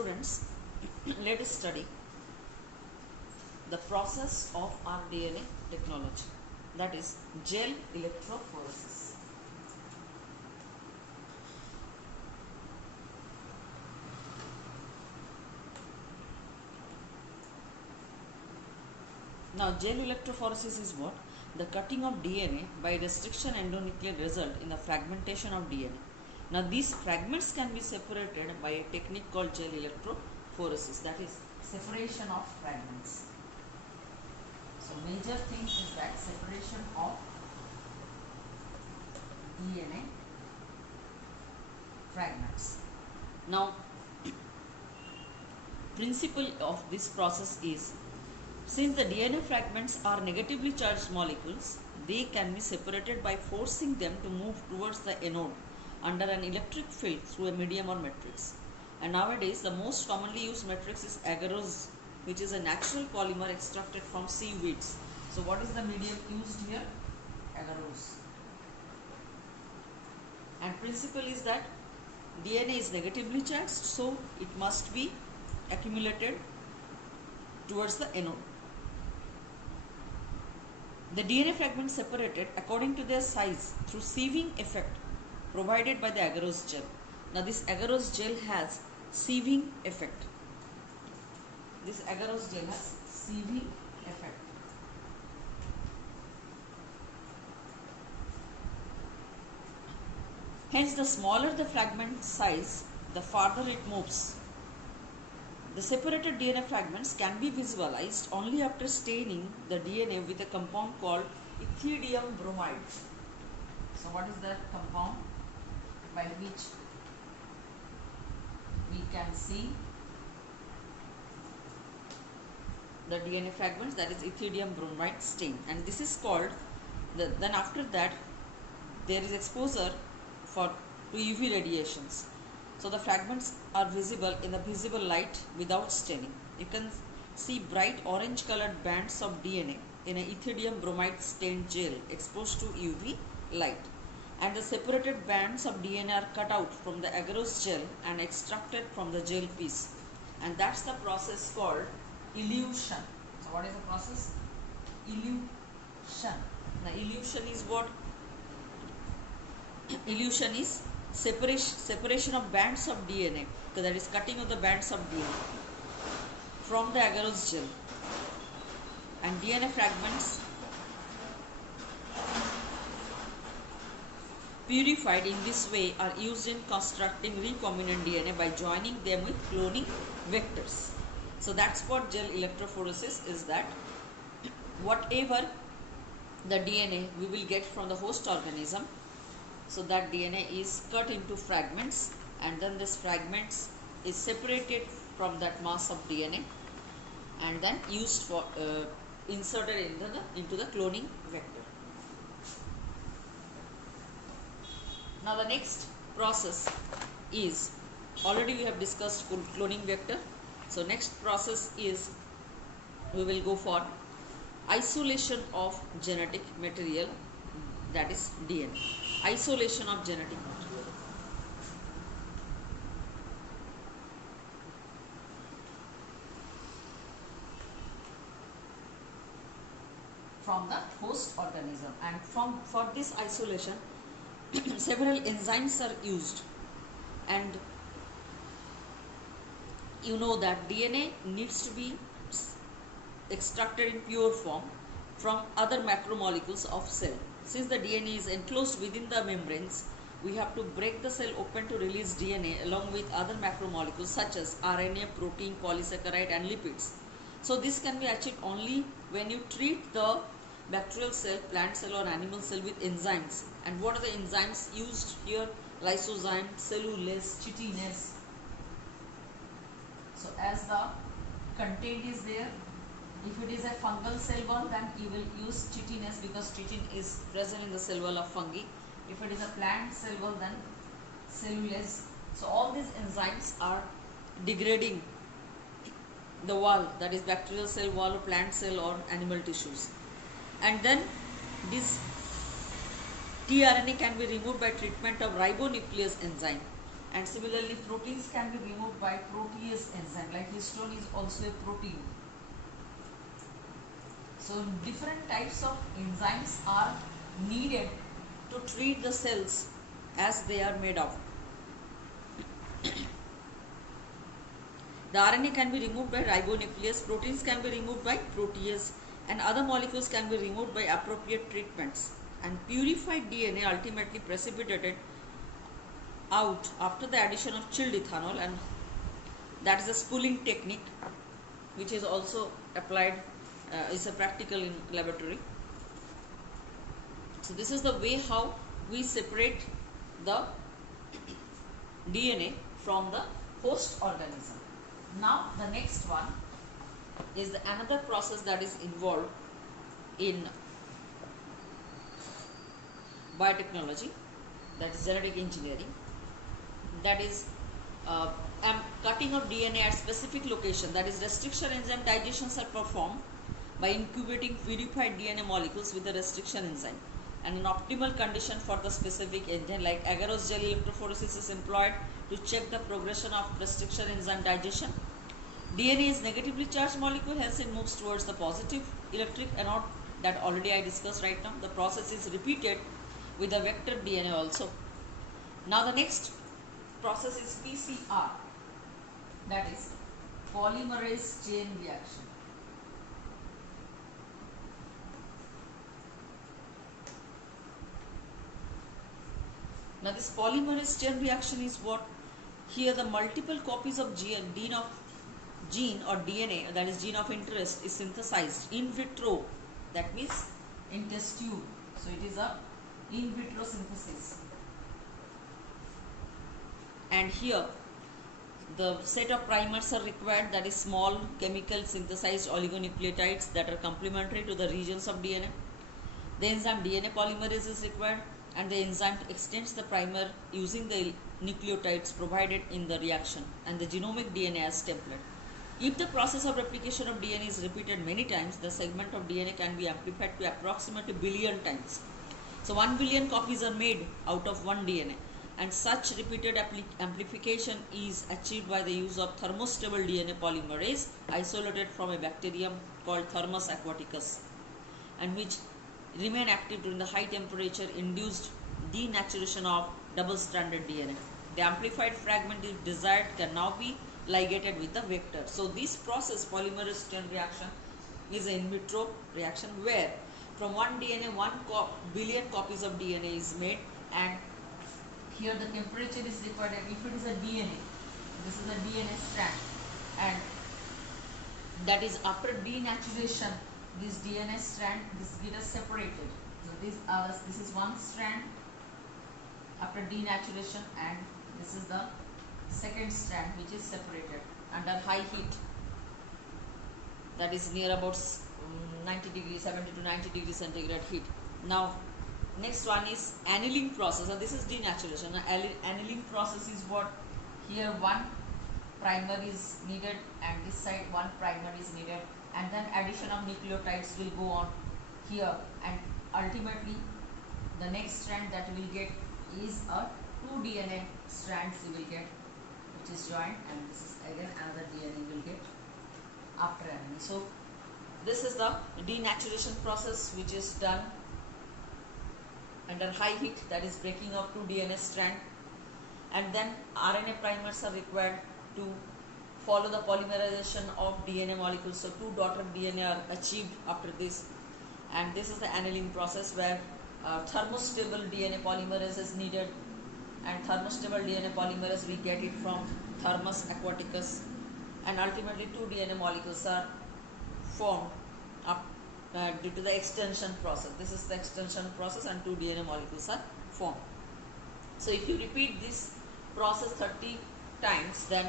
students, let us study the process of our DNA technology, that is gel electrophoresis. Now, gel electrophoresis is what? The cutting of DNA by restriction endonuclear result in the fragmentation of DNA. Now, these fragments can be separated by a technique called gel electrophoresis, that is separation of fragments. So, major thing is that separation of DNA fragments. Now, principle of this process is, since the DNA fragments are negatively charged molecules, they can be separated by forcing them to move towards the anode under an electric field through a medium or matrix. And nowadays, the most commonly used matrix is agarose, which is a natural polymer extracted from seaweeds. So, what is the medium used here? Agarose. And principle is that DNA is negatively charged, so it must be accumulated towards the anode. The DNA fragments separated according to their size through sieving effect provided by the agarose gel. Now, this agarose gel has sieving effect. This agarose gel has sieving effect. Hence, the smaller the fragment size, the farther it moves. The separated DNA fragments can be visualized only after staining the DNA with a compound called ethidium bromide. So, what is the compound by which we can see the DNA fragments? That is ethidium bromide stain, and this is called then after that there is exposure to UV radiations. So, the fragments are visible in the visible light without staining. You can see bright orange colored bands of DNA in a ethidium bromide stained gel exposed to UV light. And the separated bands of DNA are cut out from the agarose gel and extracted from the gel piece. And that's the process called elution. So, what is the process? Elution. Now, elution is what? Elution is separation of bands of DNA, so that is cutting of the bands of DNA from the agarose gel, and DNA fragments purified in this way are used in constructing recombinant DNA by joining them with cloning vectors. So that's what gel electrophoresis is, that whatever the DNA we will get from the host organism, so that DNA is cut into fragments, and then this fragments is separated from that mass of DNA and then used for inserted into the cloning vector. Now, the next process is, already we have discussed cloning vector. So, next process is, we will go for isolation of genetic material, that is DNA. Isolation of genetic material from the host organism, and for this isolation several enzymes are used, and you know that DNA needs to be extracted in pure form from other macromolecules of cell. Since the DNA is enclosed within the membranes, we have to break the cell open to release DNA along with other macromolecules such as RNA, protein, polysaccharide and lipids. So this can be achieved only when you treat the bacterial cell, plant cell or animal cell with enzymes. And what are the enzymes used here? Lysozyme, cellulase, chitinase. So as the content is there, if it is a fungal cell wall, then you will use chitinase because chitin is present in the cell wall of fungi. If it is a plant cell wall, then cellulase. So all these enzymes are degrading the wall, that is bacterial cell wall or plant cell or animal tissues. And then this tRNA can be removed by treatment of ribonuclease enzyme. And similarly, proteins can be removed by protease enzyme, like histone is also a protein. So different types of enzymes are needed to treat the cells as they are made of. The RNA can be removed by ribonuclease, proteins can be removed by protease, and other molecules can be removed by appropriate treatments. And purified DNA ultimately precipitated out after the addition of chilled ethanol, and that is a spooling technique which is also applied, is a practical in laboratory. So this is the way how we separate the DNA from the host organism. Now the next one is another process that is involved in biotechnology, that is genetic engineering. That is cutting of DNA at specific location, that is restriction enzyme digestions are performed by incubating purified DNA molecules with the restriction enzyme, and an optimal condition for the specific enzyme like agarose gel electrophoresis is employed to check the progression of restriction enzyme digestion. DNA is negatively charged molecule, hence it moves towards the positive electric anode that already I discussed right now. The process is repeated with the vector DNA also. Now the next process is PCR, that is polymerase chain reaction. Now this polymerase chain reaction is what? Here the multiple copies of gene or DNA, that is gene of interest, is synthesized in vitro, that means in test tube. So it is a in vitro synthesis. And here the set of primers are required, that is small chemical synthesized oligonucleotides that are complementary to the regions of DNA. The enzyme DNA polymerase is required, and the enzyme extends the primer using the nucleotides provided in the reaction and the genomic DNA as template. If the process of replication of DNA is repeated many times, the segment of DNA can be amplified to approximately billion times. So 1 billion copies are made out of one DNA, and such repeated amplification is achieved by the use of thermostable DNA polymerase isolated from a bacterium called Thermus aquaticus, and which remain active during the high temperature induced denaturation of double-stranded DNA. The amplified fragment, if desired, can now be ligated with the vector. So this process, polymerase chain reaction, is an in vitro reaction where from one DNA 1 billion copies of DNA is made, and here the temperature is required. And if it is a DNA, this is a DNA strand, and that is after denaturation, this DNA strand, this gets separated. So this is one strand after denaturation, and this is the second strand which is separated under high heat, that is near about 90 degrees, 70 to 90 degrees centigrade heat. Now next one is annealing process. So this is denaturation. Annealing process is what? Here one primer is needed, and this side one primer is needed, and then addition of nucleotides will go on here, and ultimately the next strand that we will get is a 2 DNA strands you will get, which is joined, and this is again another DNA you will get after annealing. So this is the denaturation process which is done under high heat, that is breaking of 2 DNA strand, and then RNA primers are required to follow the polymerization of DNA molecules. So 2 daughter DNA are achieved after this, and this is the annealing process where thermostable DNA polymerase is needed, and thermostable DNA polymerase we get it from Thermus aquaticus, and ultimately 2 DNA molecules are formed up due to the extension process. This is the extension process, and 2 DNA molecules are formed. So if you repeat this process 30 times, then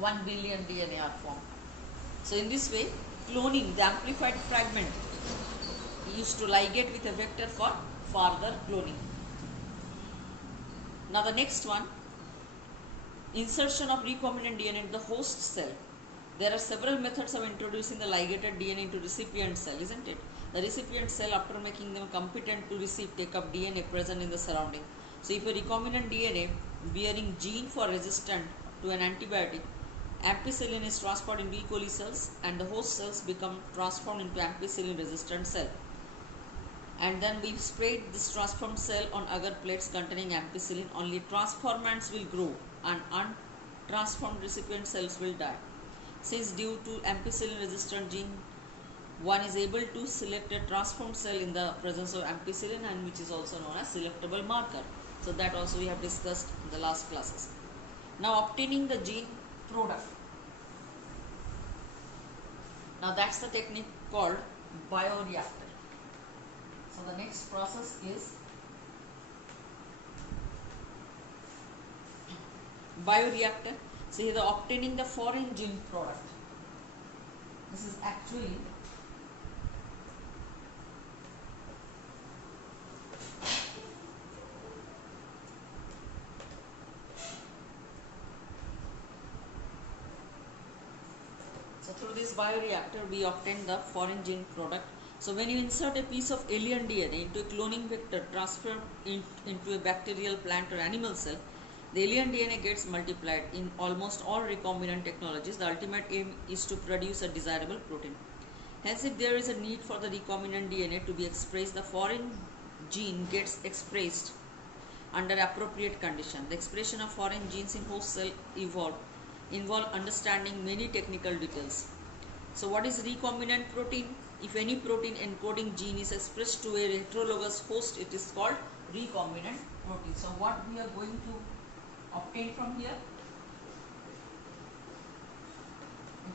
1 billion DNA are formed. So in this way, cloning, the amplified fragment used to ligate with a vector for further cloning. Now the next one, insertion of recombinant DNA into the host cell. There are several methods of introducing the ligated DNA into recipient cell, isn't it? The recipient cell, after making them competent to receive, take up DNA present in the surrounding. So if a recombinant DNA bearing gene for resistant to an antibiotic, ampicillin is transferred into E. coli cells and the host cells become transformed into ampicillin resistant cell. And then we sprayed this transformed cell on agar plates containing ampicillin. Only transformants will grow and untransformed recipient cells will die. Since due to ampicillin resistant gene, one is able to select a transformed cell in the presence of ampicillin, and which is also known as selectable marker. So that also we have discussed in the last classes. Now obtaining the gene product. Now that's the technique called bioreactor. So the next process is bioreactor. So here the obtaining the foreign gene product. This is actually through this bioreactor we obtain the foreign gene product. So when you insert a piece of alien DNA into a cloning vector transferred into a bacterial, plant or animal cell, the alien DNA gets multiplied. In almost all recombinant technologies, the ultimate aim is to produce a desirable protein. Hence, if there is a need for the recombinant DNA to be expressed, the foreign gene gets expressed under appropriate condition. The expression of foreign genes in host cell involve understanding many technical details. So what is recombinant protein? If any protein encoding gene is expressed to a heterologous host, it is called recombinant protein. So what we are going to obtain from here?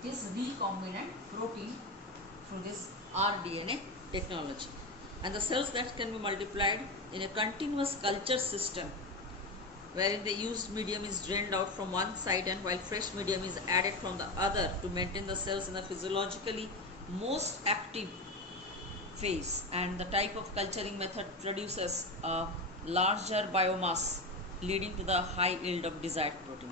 It is recombinant protein through this rDNA technology. And the cells that can be multiplied in a continuous culture system, wherein the used medium is drained out from one side and while fresh medium is added from the other to maintain the cells in the physiologically most active phase, and the type of culturing method produces a larger biomass leading to the high yield of desired protein.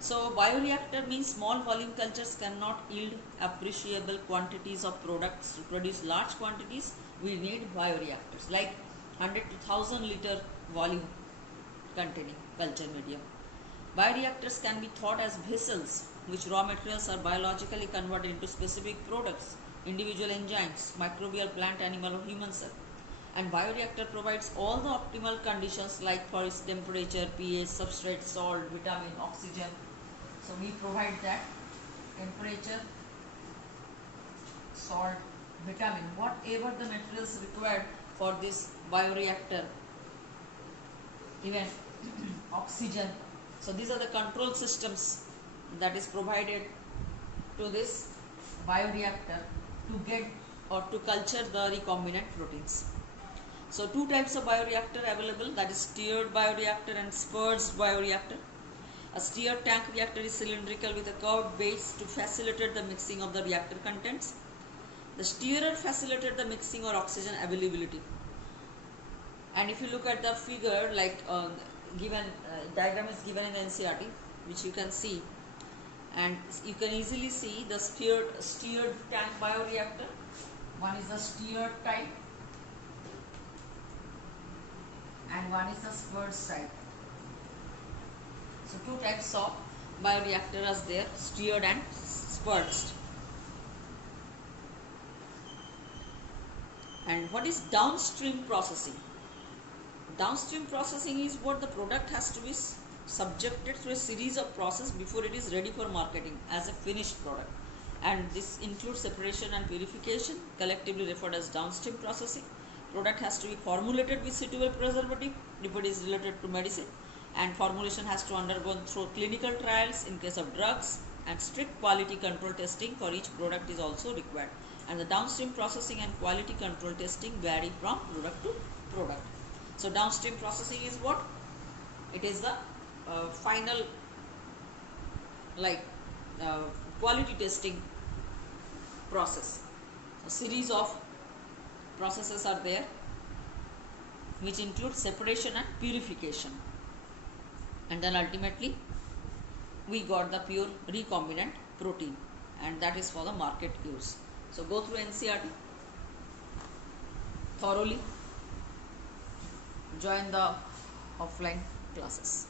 So bioreactor means small volume cultures cannot yield appreciable quantities of products. To produce large quantities we need bioreactors like 100 to 1000 liter volume containing culture medium. Bioreactors can be thought as vessels which raw materials are biologically converted into specific products, individual enzymes, microbial, plant, animal or human cell. And bioreactor provides all the optimal conditions like for its temperature, pH, substrate, salt, vitamin, oxygen. So we provide that temperature, salt, vitamin, whatever the materials required for this bioreactor, even oxygen. So these are the control systems that is provided to this bioreactor to get or to culture the recombinant proteins. So two types of bioreactor available, that is stirred bioreactor and spurred bioreactor. A stirred tank reactor is cylindrical with a curved base to facilitate the mixing of the reactor contents. The stirrer facilitates the mixing or oxygen availability. And if you look at the figure, like given diagram is given in the NCERT, which you can see, and you can easily see the stirred tank bioreactor. One is the stirred type and one is the spurred type. So two types of bioreactor are there, stirred and spurred. And what is downstream processing? Downstream processing is what the product has to be subjected to a series of processes before it is ready for marketing as a finished product. And this includes separation and purification, collectively referred as downstream processing. Product has to be formulated with suitable preservative if it is related to medicine, and formulation has to undergo through clinical trials in case of drugs, and strict quality control testing for each product is also required. And the downstream processing and quality control testing vary from product to product. So downstream processing is what? It is the final quality testing process. A series of processes are there which include separation and purification, and then ultimately we got the pure recombinant protein, and that is for the market use. So go through NCERT thoroughly, join the offline classes.